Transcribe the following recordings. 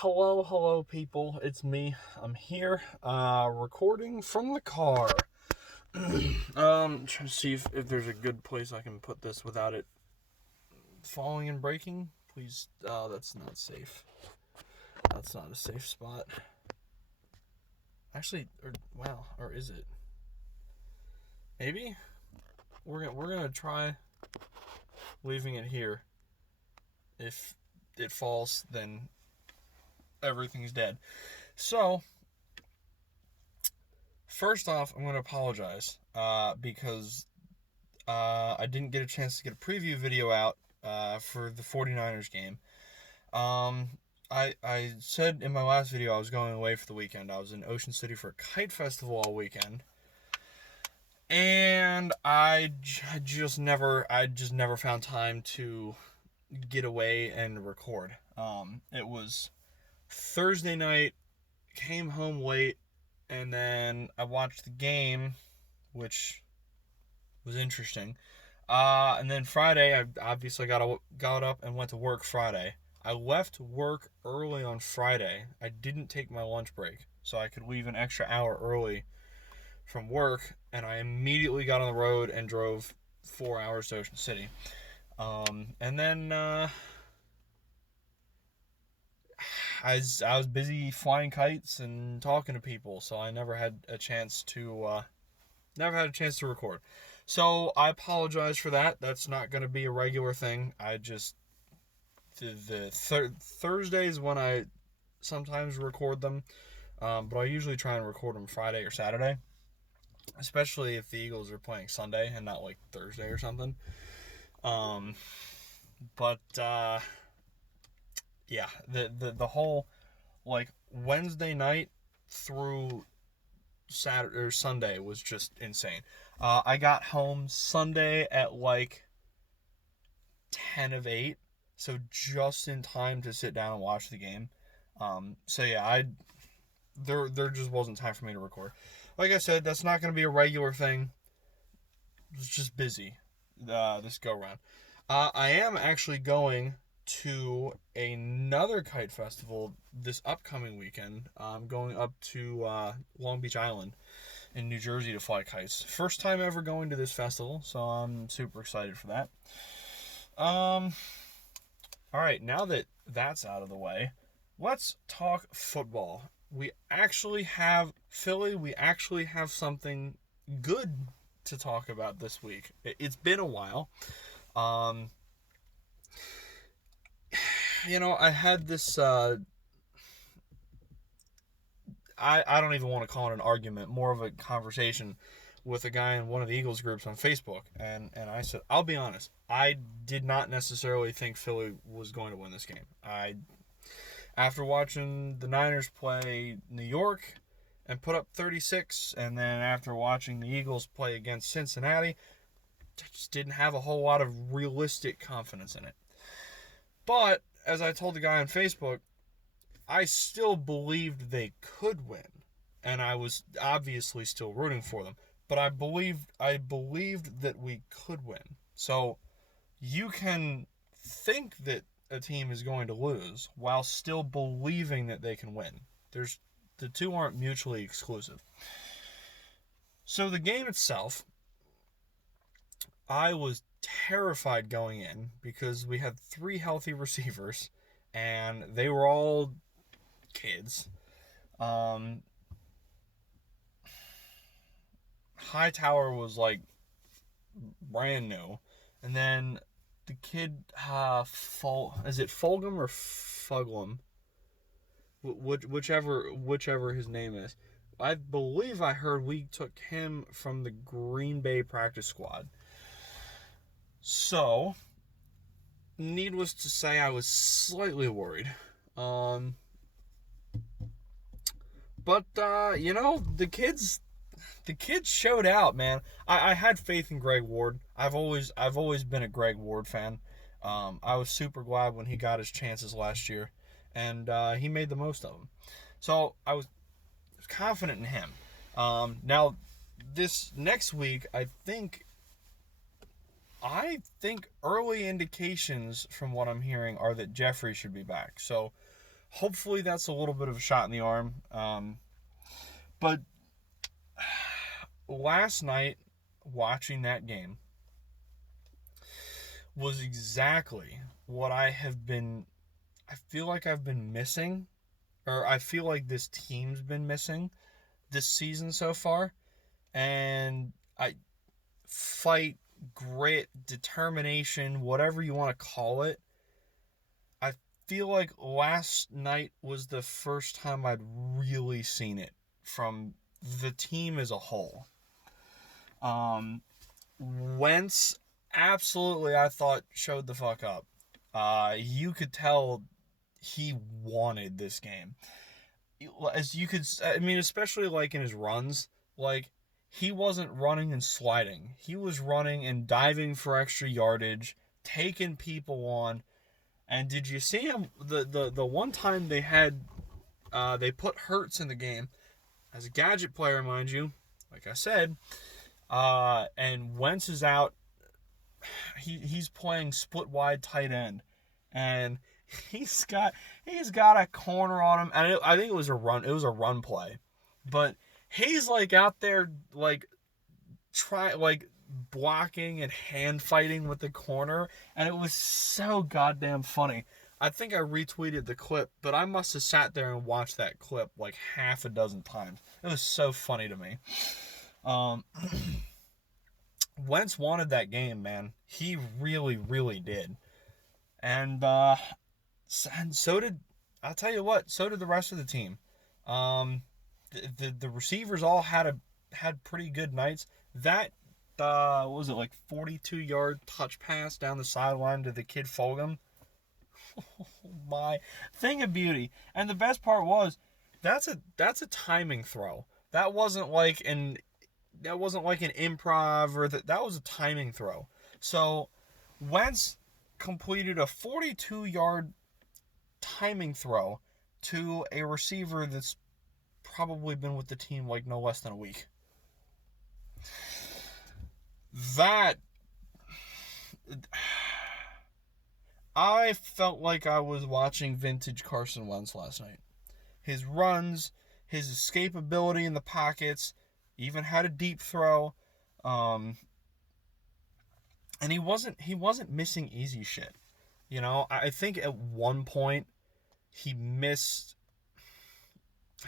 Hello, people. It's me. I'm here, recording from the car. Trying to see if there's a good place I can put this without it falling and breaking. Please, that's not safe. That's not a safe spot. Actually, or is it? Maybe we're gonna try leaving it here. If it falls, then everything's dead. So, first off, I'm gonna apologize because I didn't get a chance to get a preview video out for the 49ers game. I said in my last video I was going away for the weekend. I was in Ocean City for a kite festival all weekend. And I just never found time to get away and record. It was Thursday night, came home late, and then I watched the game, which was interesting. And then Friday, I obviously got up and went to work Friday. I left work early on Friday. I didn't take my lunch break, so I could leave an extra hour early from work, and I immediately got on the road and drove 4 hours to Ocean City. And then I was busy flying kites and talking to people, so I never had a chance to record. So I apologize for that. That's not going to be a regular thing. I just Thursdays when I sometimes record them, but I usually try and record them Friday or Saturday, especially if the Eagles are playing Sunday and not like Thursday or something. But yeah, the whole like Wednesday night through Saturday or Sunday was just insane. I got home Sunday at like 10 of 8, so just in time to sit down and watch the game. So yeah, there just wasn't time for me to record. Like I said, that's not going to be a regular thing. It's just busy this go round. I am actually going to another kite festival this upcoming weekend. I'm going up to Long Beach Island in New Jersey to fly kites. First time ever going to this festival, so I'm super excited for that. All right, now that that's out of the way, let's talk football. We actually have Philly. We actually have something good to talk about this week. It's been a while. I had this. I don't even want to call it an argument, more of a conversation with a guy in one of the Eagles groups on Facebook, and I said, I'll be honest, I did not necessarily think Philly was going to win this game. After watching the Niners play New York and put up 36, and then after watching the Eagles play against Cincinnati, I just didn't have a whole lot of realistic confidence in it. But, as I told the guy on Facebook, I still believed they could win, and I was obviously still rooting for them. But I believed that we could win. So you can think that a team is going to lose while still believing that they can win. The two aren't mutually exclusive. So the game itself, I was terrified going in because we had 3 healthy receivers and they were all kids. Hightower was like brand new, and then the kid, is it Fulgham or Fuglum? Whichever his name is. I believe I heard we took him from the Green Bay practice squad. So, needless to say, I was slightly worried. But the kids showed out, man. I had faith in Greg Ward. I've always been a Greg Ward fan. I was super glad when he got his chances last year, and he made the most of them. So I was confident in him. Now, this next week, I think early indications from what I'm hearing are that Jeffrey should be back. So hopefully that's a little bit of a shot in the arm. But last night, watching that game was exactly what I feel like I've been missing, or I feel like this team's been missing this season so far. And fight, grit, determination, whatever you want to call it. I feel like last night was the first time I'd really seen it from the team as a whole. Wentz, absolutely, I thought showed the fuck up. You could tell he wanted this game. As you could, I mean, especially like in his runs, like he wasn't running and sliding. He was running and diving for extra yardage, taking people on. And did you see him? The one time they put Hurts in the game as a gadget player, mind you. Like I said, and Wentz is out. He's playing split wide tight end, and he's got a corner on him, and I think it was a run. It was a run play, but he's like out there like blocking and hand fighting with the corner, and it was so goddamn funny. I think I retweeted the clip, but I must have sat there and watched that clip like half a dozen times. It was so funny to me. Wentz wanted that game, man. He really, really did. And so did, I'll tell you what, so did the rest of the team. The receivers all had pretty good nights. That what was it, like 42-yard touch pass down the sideline to the kid Fulgham? Oh my, thing of beauty. And the best part was that's a timing throw. That wasn't like an improv, or that was a timing throw. So Wentz completed a 42-yard timing throw to a receiver that's probably been with the team like no less than a week. That I felt like I was watching vintage Carson Wentz last night. His runs, his escapability in the pockets, even had a deep throw, and he wasn't missing easy shit. You know, I think at one point he missed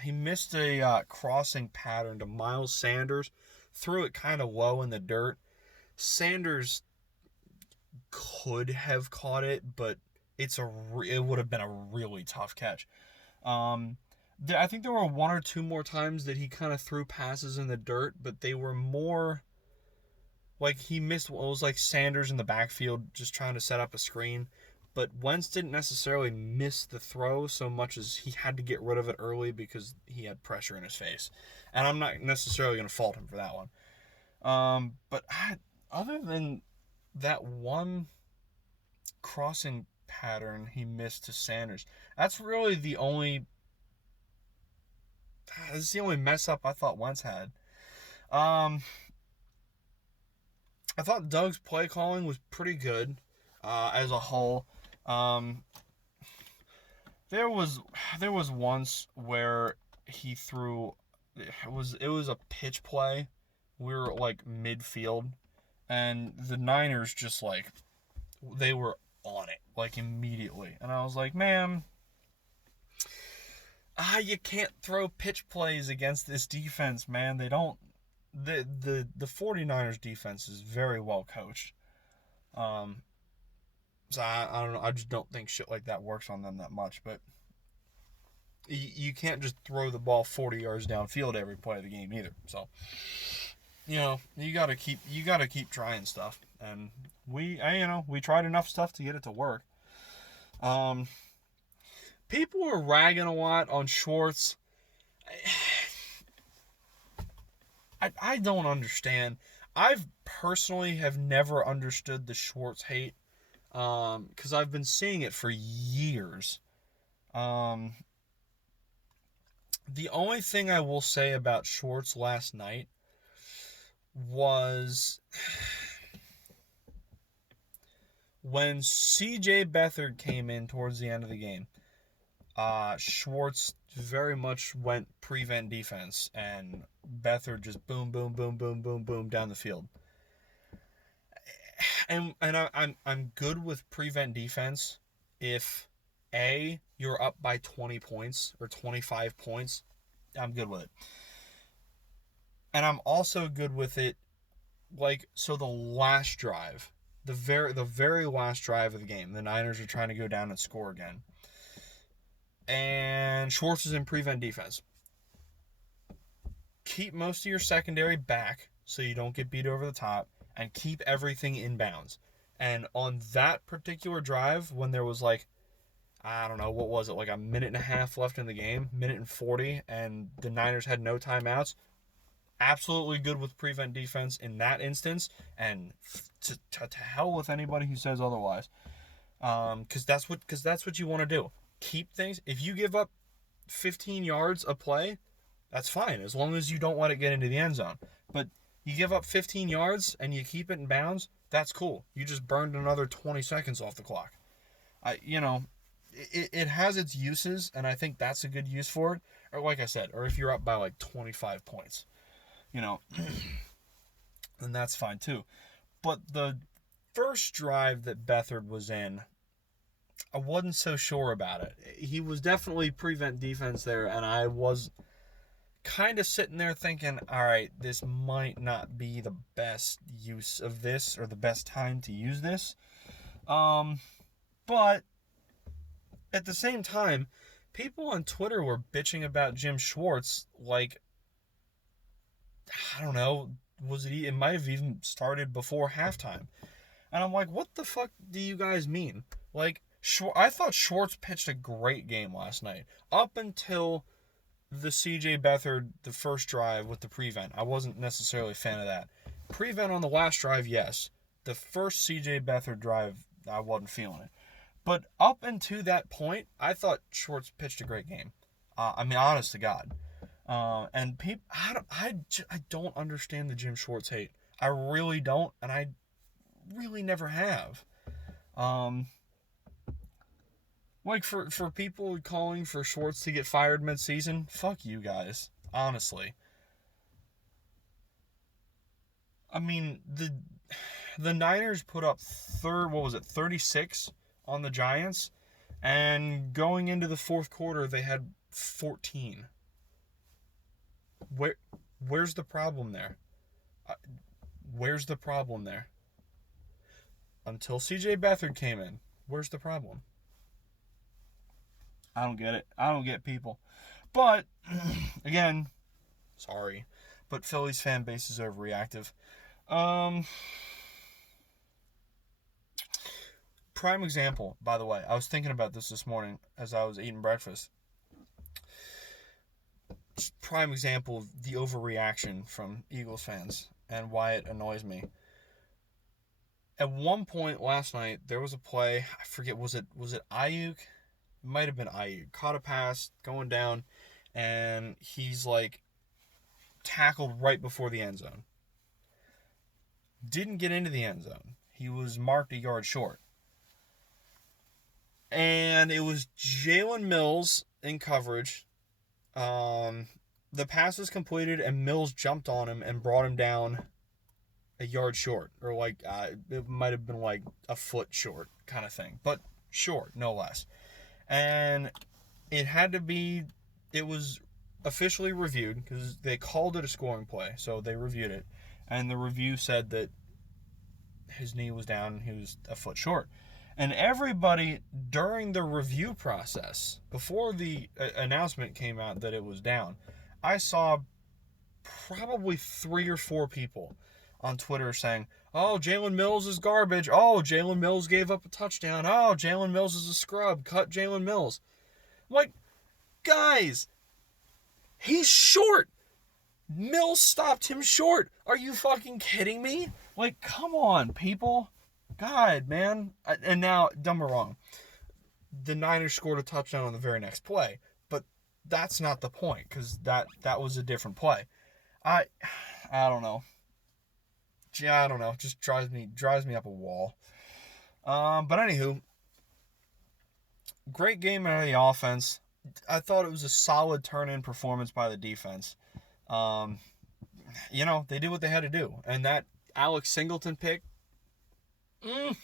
a crossing pattern to Miles Sanders, threw it kind of low in the dirt. Sanders could have caught it, but it would have been a really tough catch. I think there were one or two more times that he kind of threw passes in the dirt, but they were more like he missed what was like Sanders in the backfield just trying to set up a screen. But Wentz didn't necessarily miss the throw so much as he had to get rid of it early because he had pressure in his face. And I'm not necessarily going to fault him for that one. But other than that one crossing pattern he missed to Sanders, that's really the only mess up I thought Wentz had. I thought Doug's play calling was pretty good as a whole. There was once where he threw, it was a pitch play. We were like midfield, and the Niners just like they were on it like immediately, and I was like, man, you can't throw pitch plays against this defense, man. They don't. The 49ers defense is very well coached. So I don't know. I just don't think shit like that works on them that much. But you can't just throw the ball 40 yards downfield every play of the game either. So you gotta keep trying stuff, and we tried enough stuff to get it to work. People were ragging a lot on Schwartz. I don't understand. I've personally have never understood the Schwartz hate. Because I've been seeing it for years. The only thing I will say about Schwartz last night was when CJ Beathard came in towards the end of the game. Schwartz very much went prevent defense, and Beathard just boom, boom, boom, boom, boom, boom down the field. I'm good with prevent defense if you're up by 20 points or 25 points. I'm good with it. And I'm also good with it, so the last drive, the very last drive of the game, the Niners are trying to go down and score again. And Schwartz is in prevent defense. Keep most of your secondary back so you don't get beat over the top, and keep everything in bounds. And on that particular drive, when there was I don't know, what was it, a minute and a half left in the game, minute and 40, and the Niners had no timeouts, absolutely good with prevent defense in that instance, and to hell with anybody who says otherwise. Because that's what you want to do. Keep things. If you give up 15 yards a play, that's fine, as long as you don't let it get into the end zone. But you give up 15 yards and you keep it in bounds, that's cool. You just burned another 20 seconds off the clock. It has its uses, and I think that's a good use for it. Or like I said, or if you're up by 25 points, then that's fine too. But the first drive that Beathard was in, I wasn't so sure about it. He was definitely prevent defense there, and I was kind of sitting there thinking, all right, this might not be the best use of this or the best time to use this. But at the same time, people on Twitter were bitching about Jim Schwartz I don't know, it might have even started before halftime. And I'm like, what the fuck do you guys mean? I thought Schwartz pitched a great game last night. Up until the CJ Beathard, the first drive with the prevent. I wasn't necessarily a fan of that. Prevent on the last drive, yes. The first CJ Beathard drive, I wasn't feeling it. But up until that point, I thought Schwartz pitched a great game. Honest to God. And people, I don't understand the Jim Schwartz hate. I really don't, and I really never have. For people calling for Schwartz to get fired mid-season, fuck you guys, honestly. The Niners put up 36 on the Giants, and going into the fourth quarter, they had 14. Where's the problem there? Where's the problem there? Until CJ Beathard came in, where's the problem? I don't get it. I don't get people. But, again, sorry, but Philly's fan base is overreactive. Prime example, by the way, I was thinking about this morning as I was eating breakfast. Prime example of the overreaction from Eagles fans and why it annoys me. At one point last night, there was a play, I forget, was it Ayuk? It might have been Ayuk. Caught a pass, going down, and he's tackled right before the end zone. Didn't get into the end zone. He was marked a yard short. And it was Jalen Mills in coverage. The pass was completed, and Mills jumped on him and brought him down a yard short. Or it might have been a foot short kind of thing. But short, no less. And it was officially reviewed because they called it a scoring play. So they reviewed it. And the review said that his knee was down and he was a foot short. And everybody during the review process, before the announcement came out that it was down, I saw probably 3 or 4 people on Twitter saying, oh, Jalen Mills is garbage. Oh, Jalen Mills gave up a touchdown. Oh, Jalen Mills is a scrub. Cut Jalen Mills. I'm guys, he's short. Mills stopped him short. Are you fucking kidding me? Come on, people. God, man. And now, don't get me wrong, the Niners scored a touchdown on the very next play, but that's not the point because that was a different play. I don't know. Yeah, I don't know. It just drives me up a wall. But anywho, great game out of the offense. I thought it was a solid turn-in performance by the defense. Um, they did what they had to do. And that Alex Singleton pick, oh,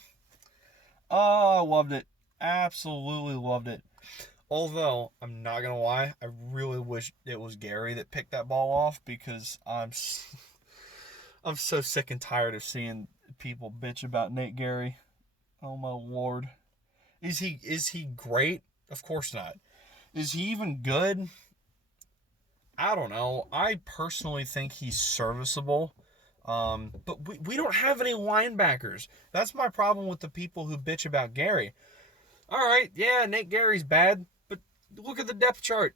I loved it. Absolutely loved it. Although, I'm not going to lie, I really wish it was Gary that picked that ball off because I'm so sick and tired of seeing people bitch about Nate Gary. Oh my lord. Is he great? Of course not. Is he even good? I don't know. I personally think he's serviceable. But we don't have any linebackers. That's my problem with the people who bitch about Gary. All right, yeah, Nate Gary's bad, but look at the depth chart.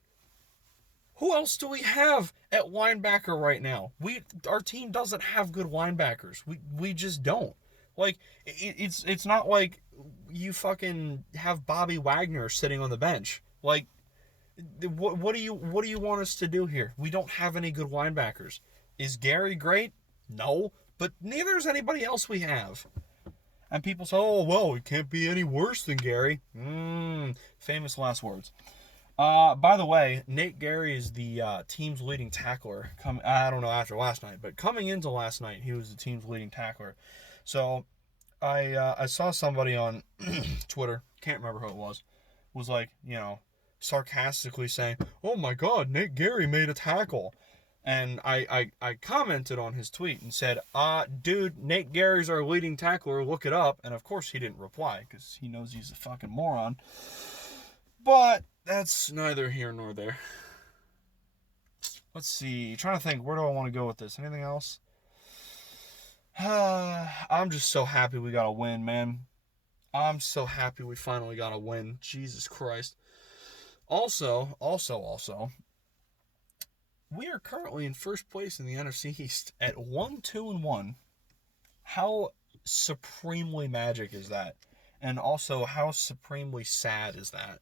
Who else do we have at linebacker right now? Our team doesn't have good linebackers. We just don't. Like it's not like you fucking have Bobby Wagner sitting on the bench. Like what do you want us to do here? We don't have any good linebackers. Is Gary great? No, but neither is anybody else we have. And people say, "Oh, well, it can't be any worse than Gary." Famous last words. By the way, Nate Gary is the team's leading tackler. I don't know after last night, but coming into last night, he was the team's leading tackler. So I saw somebody on Twitter, can't remember who it was like, sarcastically saying, "Oh my God, Nate Gary made a tackle." And I commented on his tweet and said, dude, Nate Gary's our leading tackler, look it up. And of course he didn't reply because he knows he's a fucking moron. But that's neither here nor there. Let's see. Trying to think, where do I want to go with this? Anything else? I'm just so happy we got a win, man. I'm so happy we finally got a win. Jesus Christ. Also, we are currently in first place in the NFC East at 1-2-1. How supremely magic is that? And also, how supremely sad is that?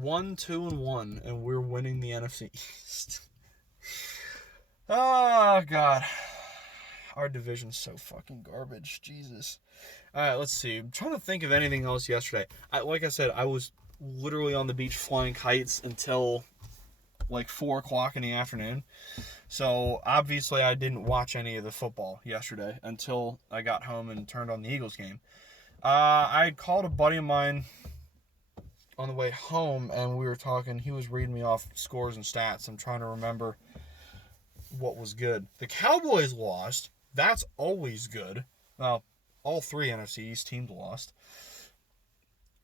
1-2-1, and we're winning the NFC East. Oh, God. Our division's so fucking garbage. Jesus. Alright, let's see. I'm trying to think of anything else yesterday. Like I said, I was literally on the beach flying kites until like 4 o'clock in the afternoon. So, obviously, I didn't watch any of the football yesterday until I got home and turned on the Eagles game. I called a buddy of mine on the way home, and we were talking. He was reading me off scores and stats. I'm trying to remember what was good. The Cowboys lost. That's always good. Well, all 3 NFC East teams lost.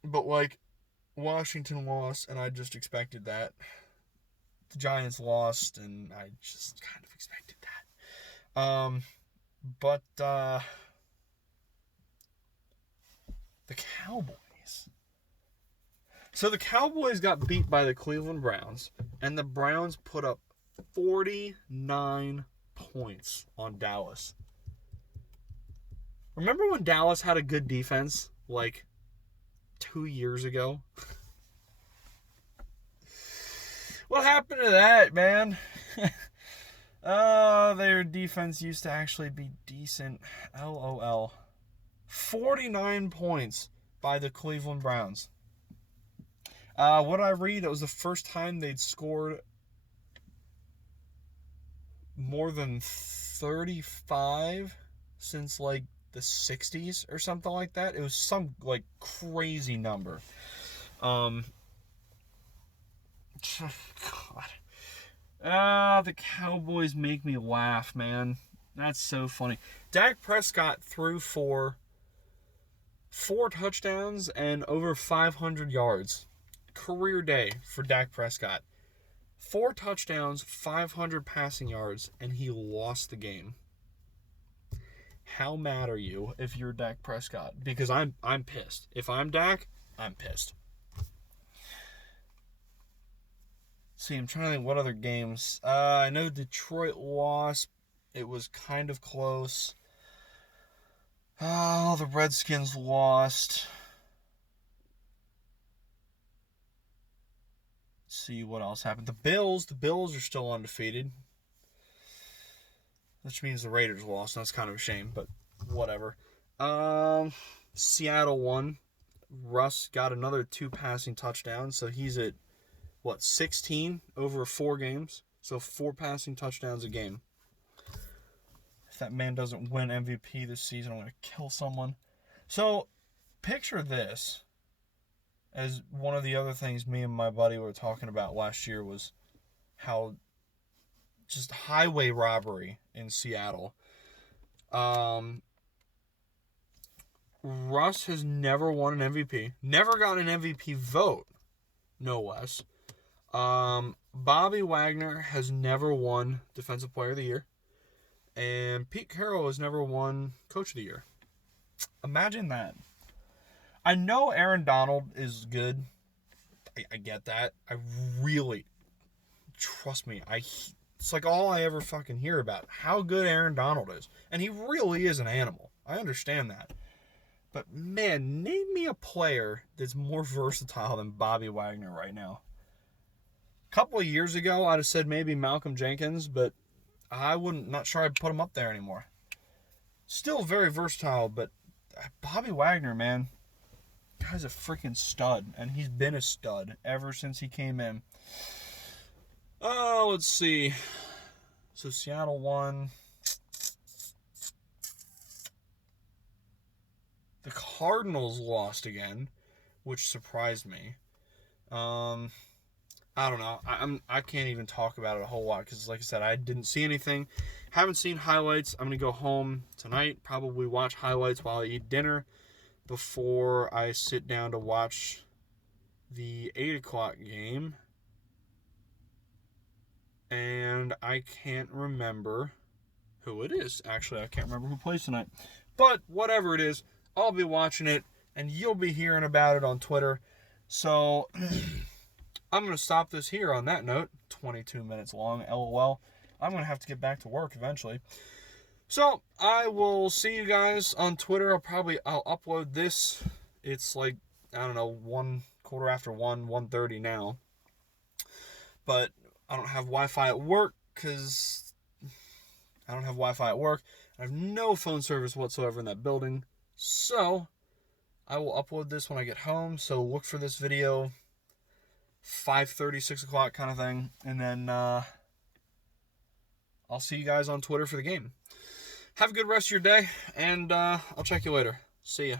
But, Washington lost, and I just expected that. The Giants lost, and I just kind of expected that. But the Cowboys. So the Cowboys got beat by the Cleveland Browns, and the Browns put up 49 points on Dallas. Remember when Dallas had a good defense, 2 years ago? What happened to that, man? Their defense used to actually be decent. LOL. 49 points by the Cleveland Browns. What I read, it was the first time they'd scored more than 35 since, the 60s or something like that. It was some, crazy number. God. The Cowboys make me laugh, man. That's so funny. Dak Prescott threw for 4 touchdowns and over 500 yards. Career day for Dak Prescott. 4 touchdowns, 500 passing yards, and he lost the game. How mad are you if you're Dak Prescott? Because I'm pissed. If I'm Dak, I'm pissed. See, I'm trying to think what other games. I know Detroit lost. It was kind of close. Oh, the Redskins lost. Let's see what else happened. The Bills are still undefeated. Which means the Raiders lost. That's kind of a shame, but whatever. Seattle won. Russ got another 2 passing touchdowns, so he's at 16 over 4 games. So 4 passing touchdowns a game. If that man doesn't win MVP this season, I'm going to kill someone. So picture this. As one of the other things me and my buddy were talking about last year was how just highway robbery in Seattle. Russ has never won an MVP. Never got an MVP vote, no less. Bobby Wagner has never won Defensive Player of the Year. And Pete Carroll has never won Coach of the Year. Imagine that. I know Aaron Donald is good. I get that. I really, trust me, it's like all I ever fucking hear about how good Aaron Donald is. And he really is an animal. I understand that. But man, name me a player that's more versatile than Bobby Wagner right now. A couple of years ago, I'd have said maybe Malcolm Jenkins, but not sure I'd put him up there anymore. Still very versatile, but Bobby Wagner, man, guy's a freaking stud, and he's been a stud ever since he came in. Oh, let's see. So Seattle won. The Cardinals lost again, which surprised me. I don't know. I can't even talk about it a whole lot because, like I said, I didn't see anything. Haven't seen highlights. I'm gonna go home tonight. Probably watch highlights while I eat dinner before I sit down to watch the 8 o'clock game. And I can't remember who it is. Actually, I can't remember who plays tonight. But whatever it is, I'll be watching it, and you'll be hearing about it on Twitter. So I'm going to stop this here on that note. 22 minutes long, LOL. I'm going to have to get back to work eventually. So I will see you guys on Twitter. I'll upload this. It's like, I don't know, 1:15, 1:30 now. But I don't have Wi-Fi at work because I have no phone service whatsoever in that building. So I will upload this when I get home. So look for this video 5:30, 6 o'clock kind of thing. And then I'll see you guys on Twitter for the game. Have a good rest of your day, and I'll check you later. See ya.